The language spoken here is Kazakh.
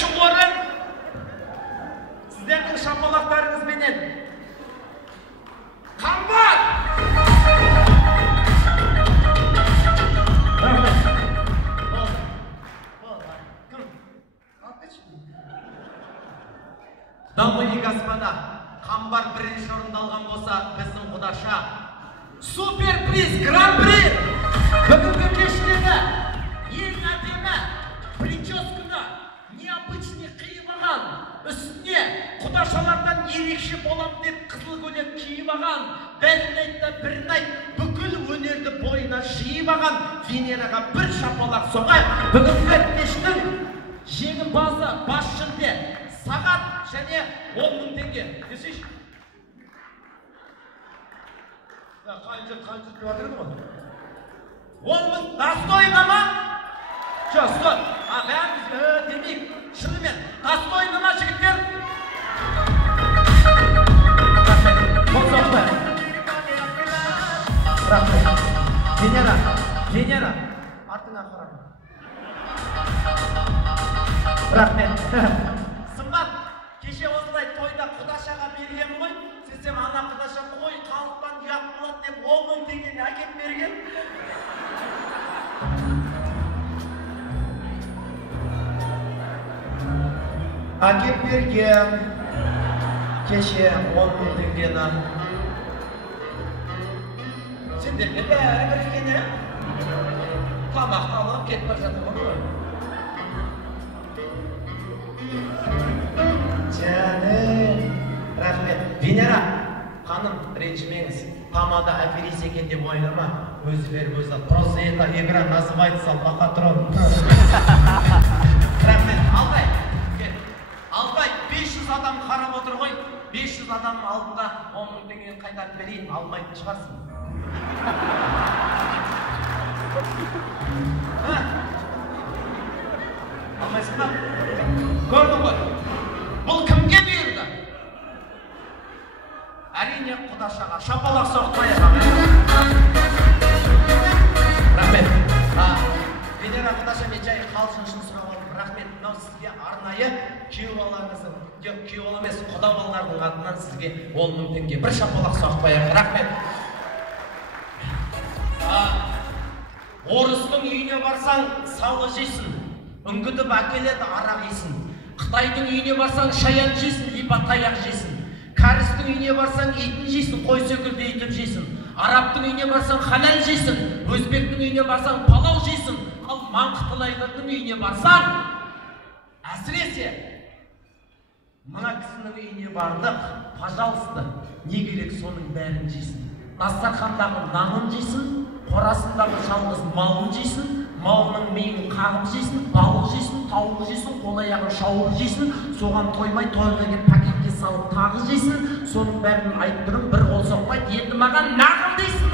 бірінші орын сіздердің шапалақтарыңызбенен Қамбар! Дамы и господа, Қамбар бірінші орынды алған болса, біздің құдаша суперприз гран-при бүгінгі кештегі ең әдемі прическаны необычный қиып алған, үстіне құдашалардан ерекше болам деп қызыл көйлек киіп алған, бірін айтта бірін айт, бүкіл өнерді бойына жиып алған Венераға бір шапалақ соғайық. Бүгінгі кештің жеңімпазы бас жүлде сағат және 10.000 теңге. Десейші? Қайын деп жатырды ғой? 10.000 достойно ма? Жоқ, стой. Бәріміз демейік. Шынымен, достойно ма, жігіттер? Қол соқпайық. Рахмет. Венера, артыңа қарама. Рахмет. Кеше осылай тойда құдашаға берген ғой, сізден ана құдаша қой қалыптан ұят болады деп 10.000 теңгені әкеп берген. Әкеп берген кеше 10.000 теңгені. Сендерге бәрі берген, е? Тамақты алып кетіп бара жатыр ғой. Жаным, рахмет. Венера, ханым, ренжімеңіз. Тамада аферист екен деп ойлама. Өзі беріп өзі. Просто эта игра называется лохотрон. Рахмет. Алтай, 500 адам қарап отыр ғой. 500 адамның алдында 10.000 теңгені қайтарып берейін, алмайтын шығарсың. Алмайсың ба? Көрдің ғой. Бұл кімге бұйырды? Әрине құдашаға. Шапалақ соқпайық. Рахмет. Венера құдаша мен жай қалжың үшін сұрап алдым. Рахмет. Мынау сізге арнайы күйеу балаларыңыздың, жоқ күйеу бала емес, құда балалардың атынан сізге 10.000 теңге. Бір шапалақ соқпайық. Рахмет. Орыстың үйіне барсаң салы жейсің, үңгітіп әкеледі арақ жейсің. Қытайдың үйіне барсаң шаян жейсің, липа таяқ жейсің. Кәрістің үйіне барсаң етін жейсің, қой секілді етіп жейсің. Арабтың үйіне барсаң халал жейсің, өзбектің үйіне барсаң палау жейсің. Ал маңқытылайлардың үйіне барсаң, әсіресе мына кісінің үйіне бардық, пожалуйста, не керек соның бәрін жейсің. Дастархандағы нанын жейсің, қорасындағы жалғыз малын жейсің, малының миын қағып жейсің, балық жейсің, тауық жейсің, қол аяғын шауып жейсің, соған тоймай тойға келіп пакетке салып тағы жейсің, соның бәрін айтып тұрмын, бір қол соқпайды, енді маған нағыл дейсің,